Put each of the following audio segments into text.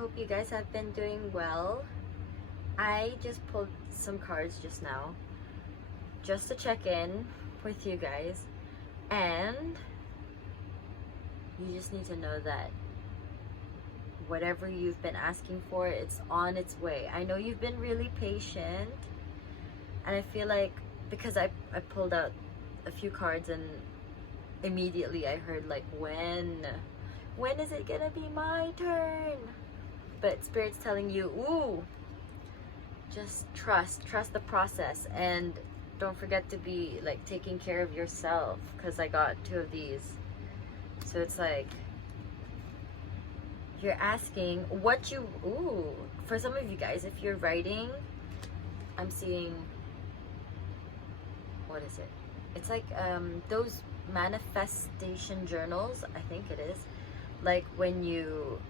hope you guys have been doing well. I just pulled some cards just now just to check in with you guys, and you just need to know that whatever you've been asking for, it's on its way. I know you've been really patient, and I feel like because I pulled out a few cards and immediately I heard like, when is it gonna be my turn? But Spirit's telling you, ooh, just trust the process, and don't forget to be like taking care of yourself, because I got two of these. So it's like you're asking what you, ooh, for some of you guys, if you're writing, I'm seeing, what is it? It's like those manifestation journals, I think it is. Like when you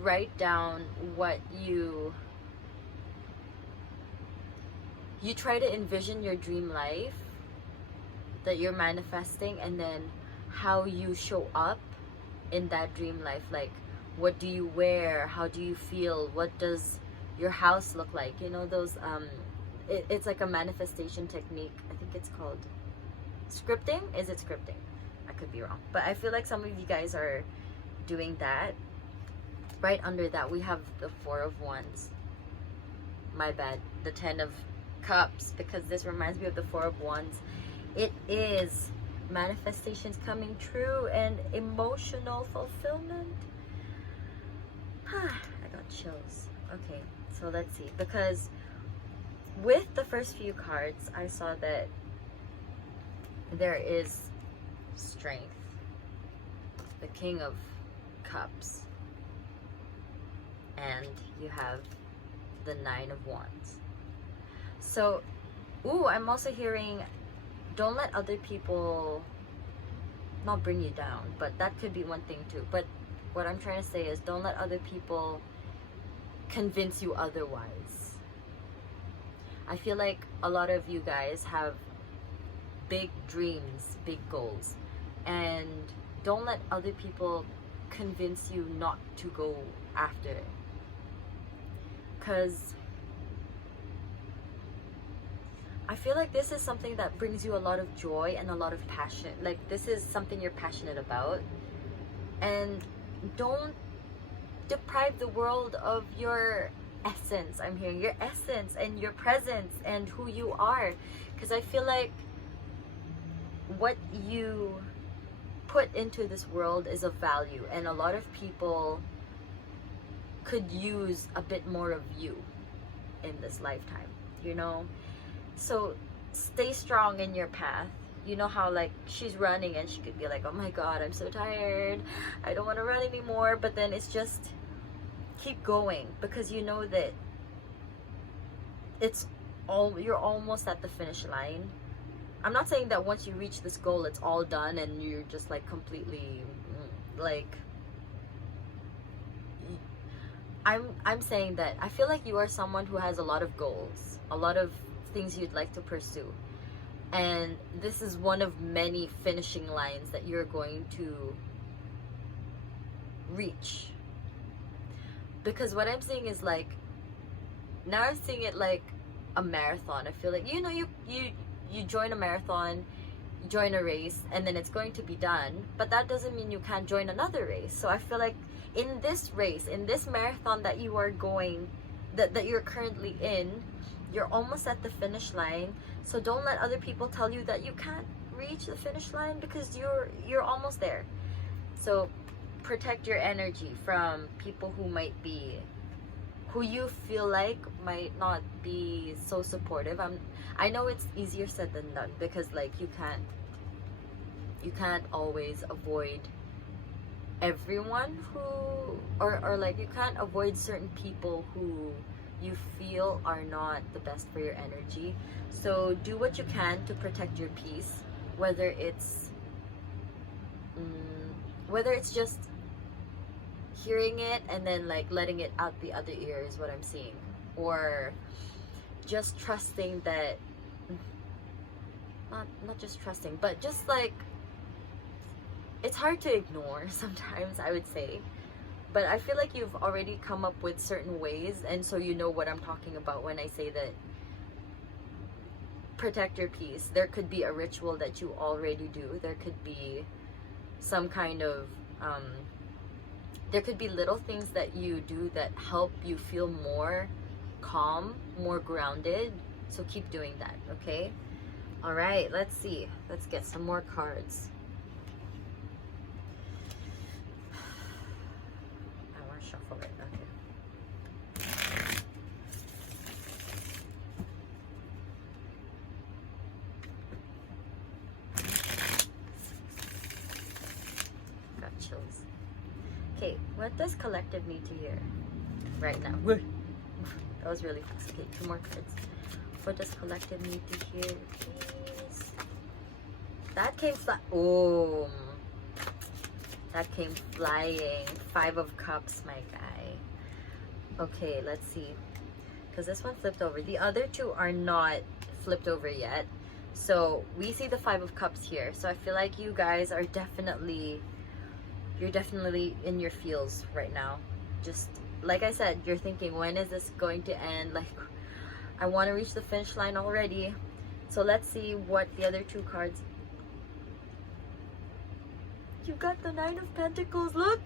write down what you try to envision your dream life that you're manifesting, and then how you show up in that dream life. Like, what do you wear? How do you feel? What does your house look like? You know, those it's like a manifestation technique. I think it's called scripting. Is it scripting? I could be wrong, but I feel like some of you guys are doing that. Right under that we have the Four of Wands. My bad, the Ten of Cups, because this reminds me of the Four of Wands. It is manifestations coming true and emotional fulfillment. I got chills. Okay, so let's see, because with the first few cards I saw that there is strength, the King of Cups, and you have the Nine of Wands. So, ooh, I'm also hearing, don't let other people not bring you down, but that could be one thing too. But what I'm trying to say is, don't let other people convince you otherwise. I feel like a lot of you guys have big dreams, big goals, and don't let other people convince you not to go after it. Because I feel like this is something that brings you a lot of joy and a lot of passion. Like, this is something you're passionate about. And don't deprive the world of your essence. I'm hearing your essence and your presence and who you are. Because I feel like what you put into this world is of value. And a lot of people could use a bit more of you in this lifetime, you know? So stay strong in your path. You know how like she's running and she could be like, oh my god, I'm so tired, I don't want to run anymore, but then it's just keep going, because you know that you're almost at the finish line. I'm not saying that once you reach this goal it's all done and you're just like completely like, I'm saying that I feel like you are someone who has a lot of goals, a lot of things you'd like to pursue, and this is one of many finishing lines that you're going to reach. Because what I'm seeing is like, now I'm seeing it like a marathon. I feel like, you know, you join a marathon, you join a race, and then it's going to be done, but that doesn't mean you can't join another race. So I feel like in this race, in this marathon that you are going, that you're currently in, you're almost at the finish line. So don't let other people tell you that you can't reach the finish line, because you're almost there. So protect your energy from people who you feel like might not be so supportive. I know it's easier said than done, because like you can't always avoid everyone who, or like you can't avoid certain people who you feel are not the best for your energy. So do what you can to protect your peace, whether it's just hearing it and then like letting it out the other ear is what I'm seeing, or just trusting that, not just trusting, but just like, it's hard to ignore sometimes, I would say, But I feel like you've already come up with certain ways, and so you know what I'm talking about when I say that protect your peace. There could be a ritual that you already do. There could be some kind of there could be little things that you do that help you feel more calm, more grounded. So keep doing that, okay? All right, let's see. Let's get some more cards. I want to shuffle it. Okay. Got chills. Okay, what does collective need to hear right now? That was really fast. Okay, 2 more cards. What does collective need to hear, please? That came oh, that came flying. 5 of Cups, my guy. Okay, let's see. Because this one flipped over. The other 2 are not flipped over yet. So we see the 5 of Cups here. So I feel like you guys are definitely, you're definitely in your feels right now. Just like I said, you're thinking, when is this going to end? Like, I want to reach the finish line already. So let's see what the other 2 cards. You got the 9 of Pentacles. Look,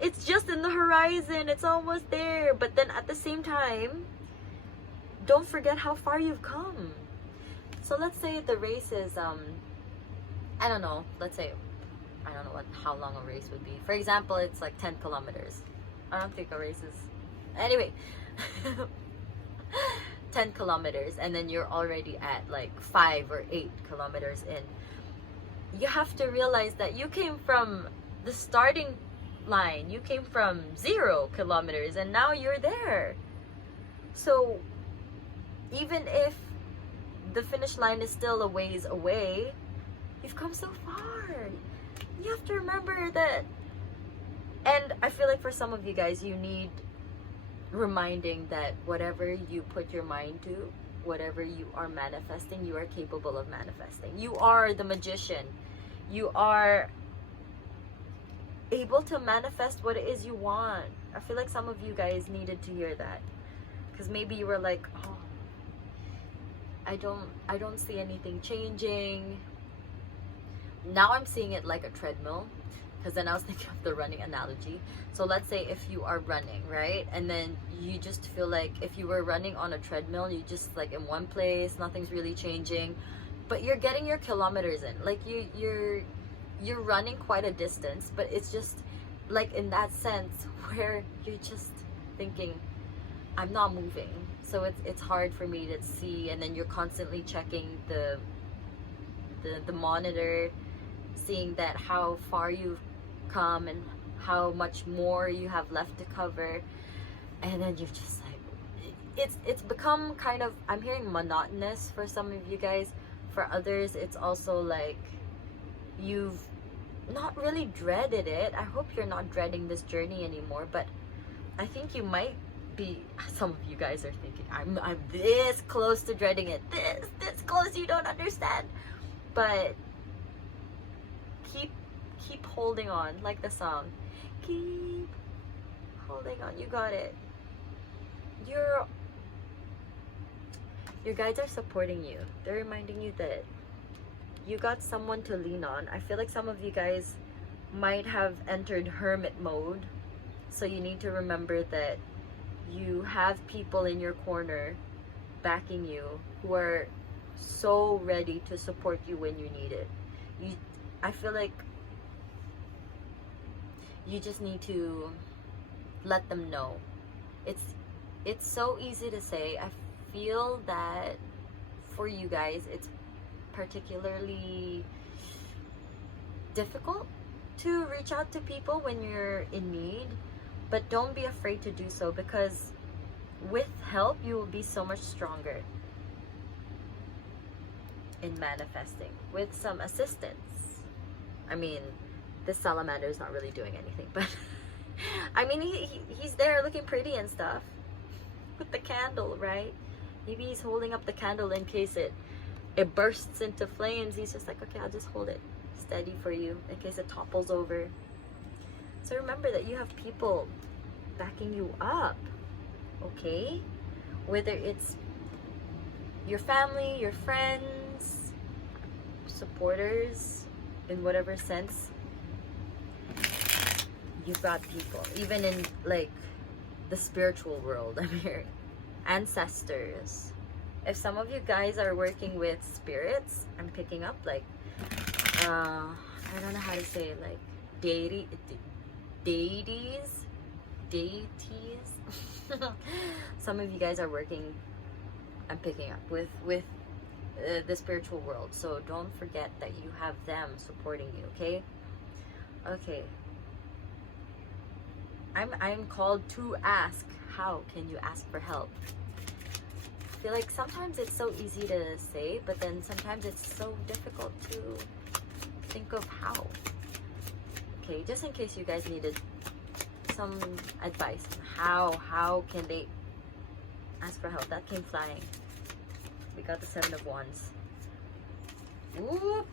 it's just in the horizon. It's almost there. But then at the same time, don't forget how far you've come. So let's say the race is, I don't know. Let's say, I don't know how long a race would be. For example, it's like 10 kilometers. I don't think a race is. Anyway. 10 kilometers, and then you're already at like 5 or 8 kilometers in. You have to realize that you came from the starting line. You came from 0 kilometers, and now you're there. So even if the finish line is still a ways away, you've come so far. You have to remember that. And I feel like for some of you guys, you need reminding that whatever you put your mind to, whatever you are manifesting, you are capable of manifesting. You are the magician. You are able to manifest what it is you want. I feel like some of you guys needed to hear that, because maybe you were like, oh, I don't see anything changing. Now I'm seeing it like a treadmill, because then I was thinking of the running analogy. So let's say if you are running, right? And then you just feel like if you were running on a treadmill, you just like in one place, nothing's really changing, but you're getting your kilometers in. Like you're running quite a distance, but it's just like in that sense where you're just thinking, I'm not moving. So it's hard for me to see, and then you're constantly checking the monitor, seeing that how far you've come and how much more you have left to cover, and then you're just like, it's become kind of, I'm hearing monotonous for some of you guys. For others, it's also like you've not really dreaded it. I hope you're not dreading this journey anymore, but I think you might be. Some of you guys are thinking, I'm this close to dreading it, this close, you don't understand. But keep holding on, like the song. Keep holding on. You got it. Your guides are supporting you. They're reminding you that you got someone to lean on. I feel like some of you guys might have entered hermit mode, so you need to remember that you have people in your corner backing you who are so ready to support you when you need it. I feel like you just need to let them know. It's so easy to say. I feel that for you guys, it's particularly difficult to reach out to people when you're in need, but don't be afraid to do so, because with help, you will be so much stronger in manifesting with some assistance. I mean, this salamander is not really doing anything, but I mean, he's there looking pretty and stuff with the candle, right? Maybe he's holding up the candle in case it bursts into flames. He's just like, okay, I'll just hold it steady for you in case it topples over. So remember that you have people backing you up, okay? Whether it's your family, your friends, supporters, in whatever sense, you've got people. Even in like the spiritual world, I'm hearing ancestors. If some of you guys are working with spirits, I'm picking up like I don't know how to say it, like deities. Some of you guys are working, I'm picking up with the spiritual world, so don't forget that you have them supporting you. Okay, I'm called to ask. How can you ask for help? I feel like sometimes it's so easy to say, but then sometimes it's so difficult to think of how. Okay, just in case you guys needed some advice, how can they ask for help? That came flying. We got the 7 of Wands. Oop.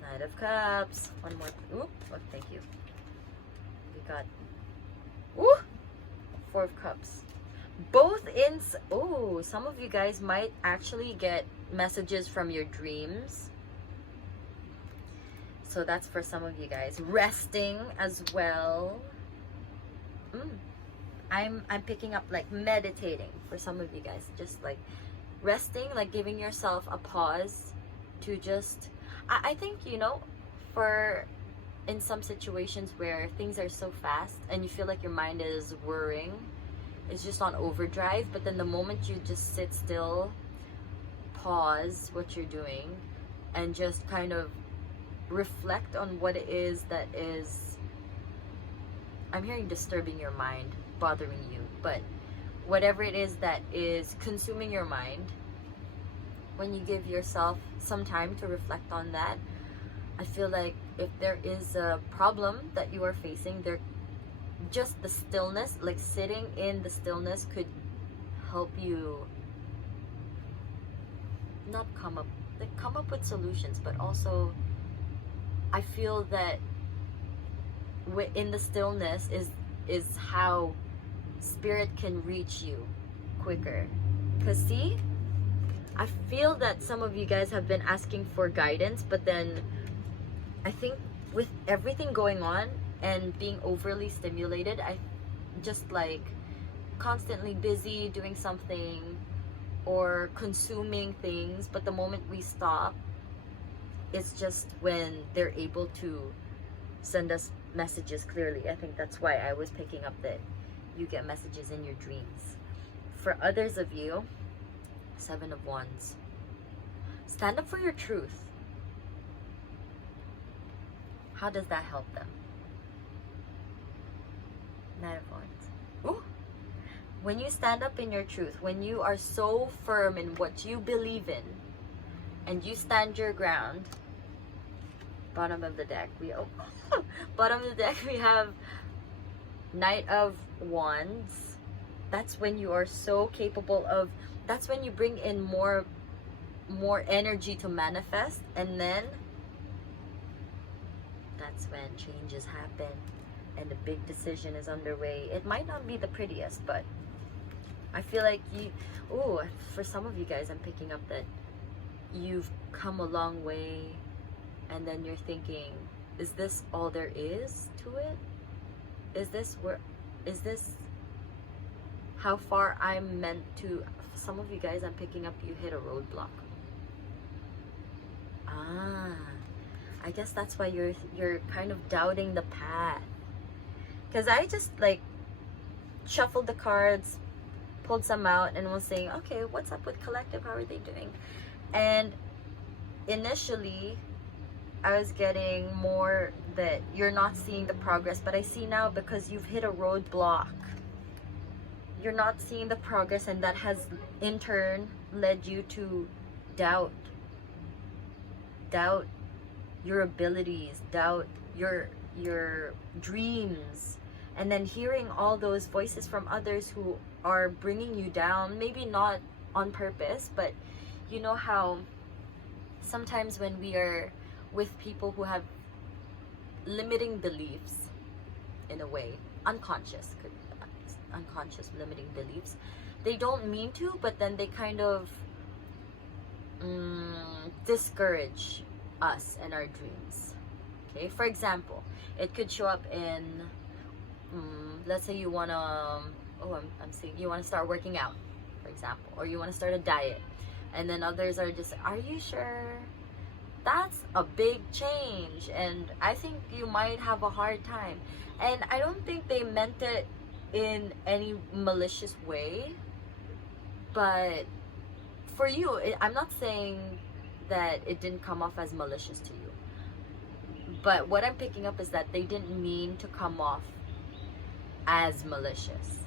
Knight of Cups. One more. Oop. Oh, thank you. We got 4 of Cups. Both in. Oh, some of you guys might actually get messages from your dreams. So that's for some of you guys. Resting as well. I'm picking up like meditating for some of you guys. Just like resting, like giving yourself a pause to just. I think, you know, for in some situations where things are so fast and you feel like your mind is whirring, it's just on overdrive, but then the moment you just sit still, pause what you're doing, and just kind of reflect on what it is that is, I'm hearing disturbing your mind, bothering you, but whatever it is that is consuming your mind, when you give yourself some time to reflect on that, I feel like if there is a problem that you are facing, there, just the stillness, like sitting in the stillness, could help you not come up with solutions, but also I feel that in the stillness is how spirit can reach you quicker. Because see, I feel that some of you guys have been asking for guidance, but then I think with everything going on and being overly stimulated, I just like constantly busy doing something or consuming things, but the moment we stop, it's just when they're able to send us messages clearly. I think that's why I was picking up that you get messages in your dreams. For others of you, 7 of Wands. Stand up for your truth. How does that help them? 9 of Wands. Ooh. When you stand up in your truth, when you are so firm in what you believe in, and you stand your ground, bottom of the deck, bottom of the deck we have Knight of Wands. That's when you are so capable of, that's when you bring in more energy to manifest, and then that's when changes happen and the big decision is underway. It might not be the prettiest, but I feel like for some of you guys, I'm picking up that you've come a long way, and then you're thinking, is this all there is to it? Is this how far I'm meant to? Some of you guys, I'm picking up, you hit a roadblock. I guess that's why you're kind of doubting the path. Because I just like shuffled the cards, pulled some out, and was saying, okay, what's up with collective? How are they doing? And initially, I was getting more that you're not seeing the progress, but I see now, because you've hit a roadblock, you're not seeing the progress, and that has in turn led you to doubt your abilities, doubt your dreams, and then hearing all those voices from others who are bringing you down, maybe not on purpose, but you know how sometimes when we are with people who have limiting beliefs, in a way, unconscious, unconscious limiting beliefs. They don't mean to, but then they kind of discourage us and our dreams. Okay, for example, it could show up in, let's say you want to, I'm saying you want to start working out, for example, or you want to start a diet, and then others are just, are you sure? That's a big change, and I think you might have a hard time. And I don't think they meant it in any malicious way, but for you, I'm not saying that it didn't come off as malicious to you, but what I'm picking up is that they didn't mean to come off as malicious.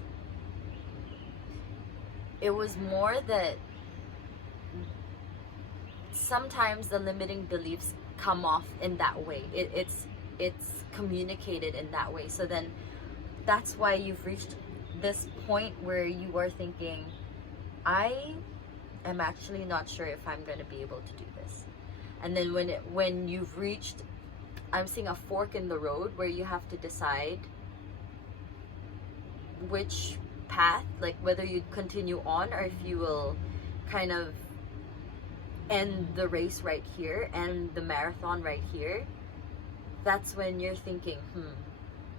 It was more that sometimes the limiting beliefs come off in that way. It's communicated in that way. So then that's why you've reached this point where you are thinking, I am actually not sure if I'm going to be able to do this. And then when you've reached, I'm seeing a fork in the road where you have to decide which path, like whether you continue on or if you will kind of end the race right here and the marathon right here. That's when you're thinking,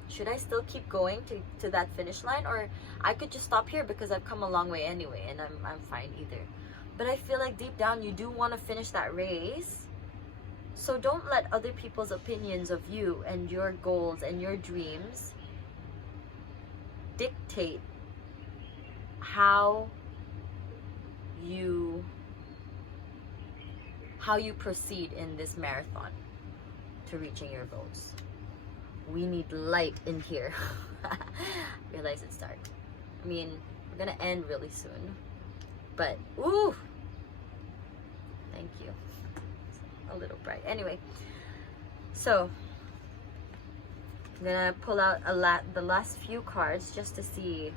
should I still keep going to that finish line, or I could just stop here because I've come a long way anyway and I'm fine either. But I feel like deep down you do want to finish that race. So don't let other people's opinions of you and your goals and your dreams dictate how you proceed in this marathon to reaching your goals. We need light in here. Realize it's dark. I mean, we're gonna end really soon, but ooh, thank you. It's a little bright. Anyway, so I'm gonna pull out the last few cards just to see.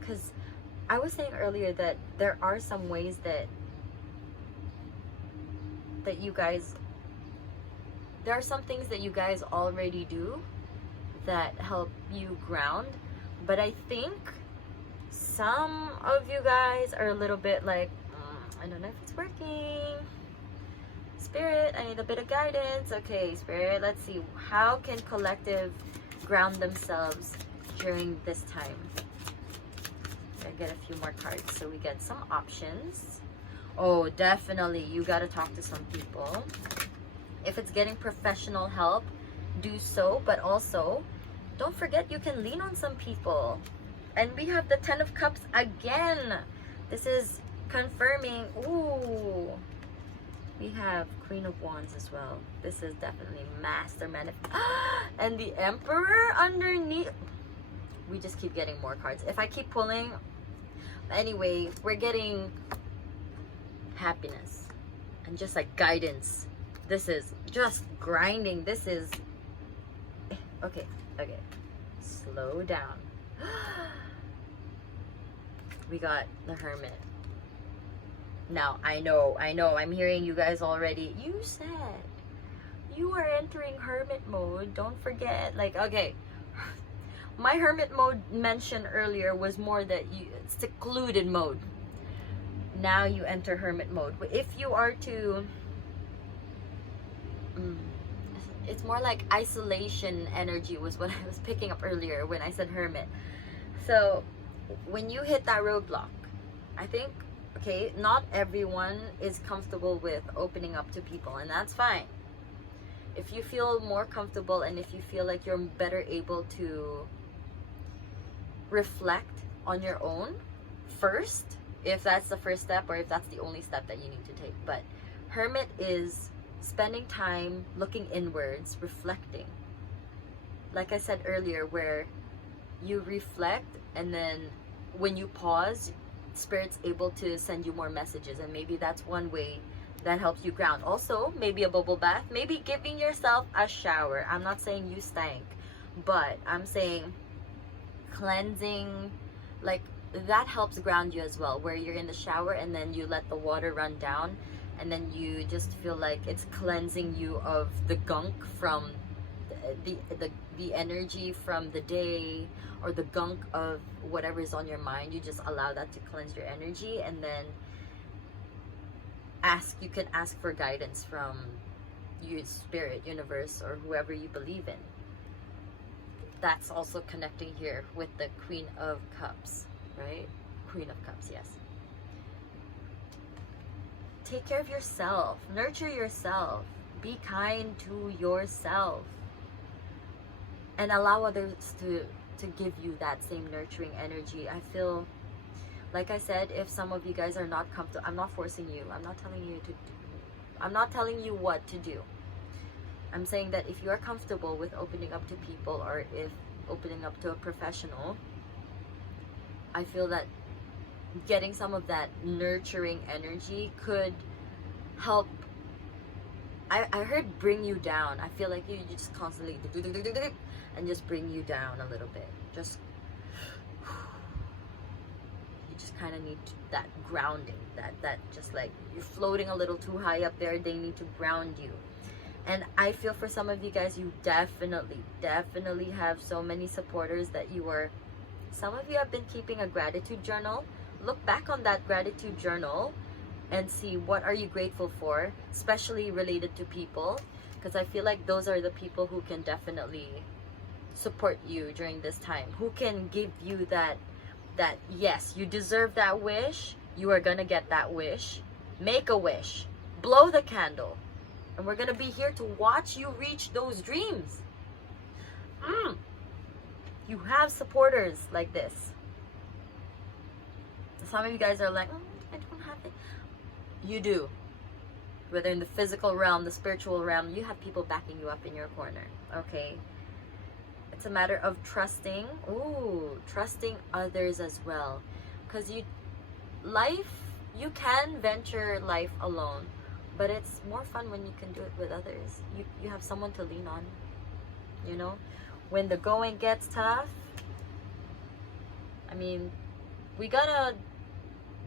Because I was saying earlier that there are some ways that you guys, there are some things that you guys already do that help you ground, but I think some of you guys are a little bit like, I don't know if it's working. Spirit, I need a bit of guidance. Okay, Spirit, let's see. How can collective ground themselves during this time? Get a few more cards so we get some options. Oh, definitely you got to talk to some people. If it's getting professional help, do so, but also don't forget you can lean on some people. And we have the 10 of Cups again. This is confirming. Ooh, we have Queen of Wands as well. This is definitely master and the Emperor underneath. We just keep getting more cards. If I keep pulling, anyway, we're getting happiness and just like guidance. This is just grinding. This is okay. Slow down. We got the Hermit. Now I know I'm hearing you guys already. You said you are entering Hermit mode. Don't forget, like, okay, my Hermit mode mentioned earlier was more that it's secluded mode. Now you enter Hermit mode. If you are to, it's more like isolation energy was what I was picking up earlier when I said Hermit. So when you hit that roadblock, I think, okay, not everyone is comfortable with opening up to people, and that's fine. If you feel more comfortable and if you feel like you're better able to reflect on your own first, if that's the first step or if that's the only step that you need to take. But Hermit is spending time looking inwards, reflecting. Like I said earlier, where you reflect and then when you pause, Spirit's able to send you more messages, and maybe that's one way that helps you ground. Also, maybe a bubble bath, maybe giving yourself a shower. I'm not saying you stank, but I'm saying cleansing, like that helps ground you as well, where you're in the shower and then you let the water run down, and then you just feel like it's cleansing you of the gunk from the energy from the day, or the gunk of whatever is on your mind. You just allow that to cleanse your energy, and then you can ask for guidance from your spirit, universe, or whoever you believe in. That's also connecting here with the Queen of Cups, right? Queen of Cups, yes. Take care of yourself, nurture yourself, be kind to yourself, and allow others to give you that same nurturing energy. I feel, like I said, if some of you guys are not comfortable, I'm not forcing you. I'm not telling you what to do. I'm saying that if you are comfortable with opening up to people, or if opening up to a professional, I feel that getting some of that nurturing energy could help. I heard bring you down. I feel like you just constantly and just bring you down a little bit. You just kind of need that grounding, that just like you're floating a little too high up there. They need to ground you. And I feel for some of you guys, you definitely have so many supporters that some of you have been keeping a gratitude journal. Look back on that gratitude journal and see what are you grateful for, especially related to people, because I feel like those are the people who can definitely support you during this time, who can give you that yes, you deserve that wish, you are gonna get that wish. Make a wish, blow the candle, and we're gonna be here to watch you reach those dreams. You have supporters like this. Some of you guys are like, I don't have it. You do. Whether in the physical realm, the spiritual realm, you have people backing you up in your corner. Okay? It's a matter of trusting others as well. Because you can venture life alone, but it's more fun when you can do it with others. You have someone to lean on. You know? When the going gets tough, I mean, we gotta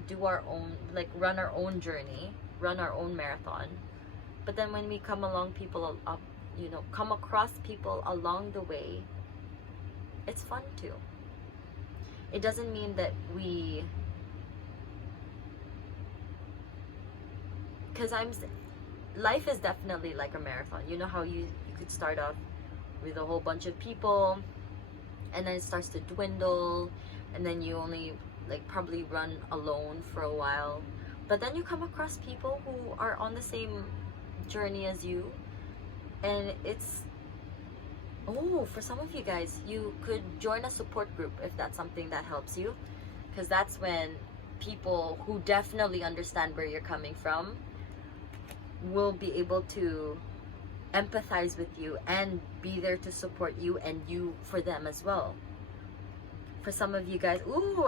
do our own, like run our own journey, run our own marathon. But then when we come across people along the way, it's fun too. It doesn't mean that life is definitely like a marathon. You know how you could start off with a whole bunch of people, and then it starts to dwindle, and then you only probably run alone for a while, but then you come across people who are on the same journey as you, and it's for some of you guys, you could join a support group if that's something that helps you, because that's when people who definitely understand where you're coming from will be able to empathize with you and be there to support you, and you for them as well. For some of you guys,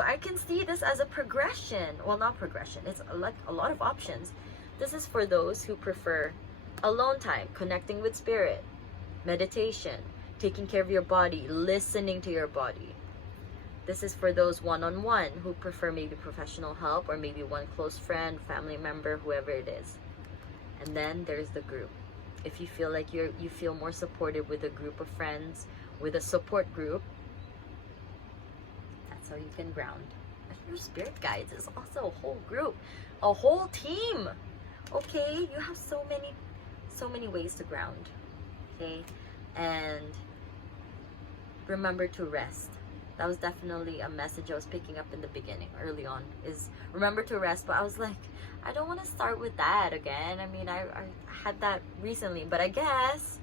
I can see this as a progression. Well, not progression. It's like a lot of options. This is for those who prefer alone time, connecting with spirit, meditation, taking care of your body, listening to your body. This is for those one-on-one who prefer maybe professional help, or maybe one close friend, family member, whoever it is. And then there's the group. If you feel like you feel more supported with a group of friends, with a support group, so you can ground. And your spirit guides is also a whole group, a whole team. Okay, you have so many ways to ground. Okay, and remember to rest. That was definitely a message I was picking up in the beginning, early on, is remember to rest. But I was like, I don't want to start with that again. I mean, I had that recently, but I guess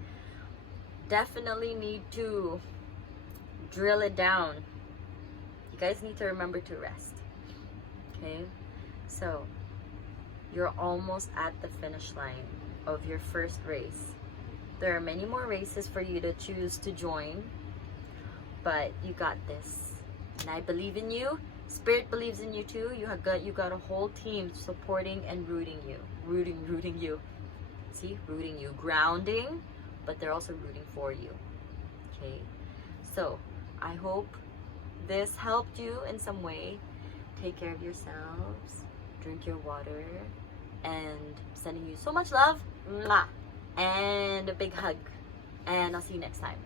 definitely need to drill it down. You guys need to remember to rest. Okay? So, you're almost at the finish line of your first race. There are many more races for you to choose to join, but you got this. And I believe in you. Spirit believes in you too. You got a whole team supporting and rooting you. Rooting you. See? Rooting you. Grounding, but they're also rooting for you. Okay? So, I hope this helped you in some way. Take care of yourselves. Drink your water. And sending you so much love. Mwah. And a big hug. And I'll see you next time.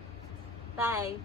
Bye.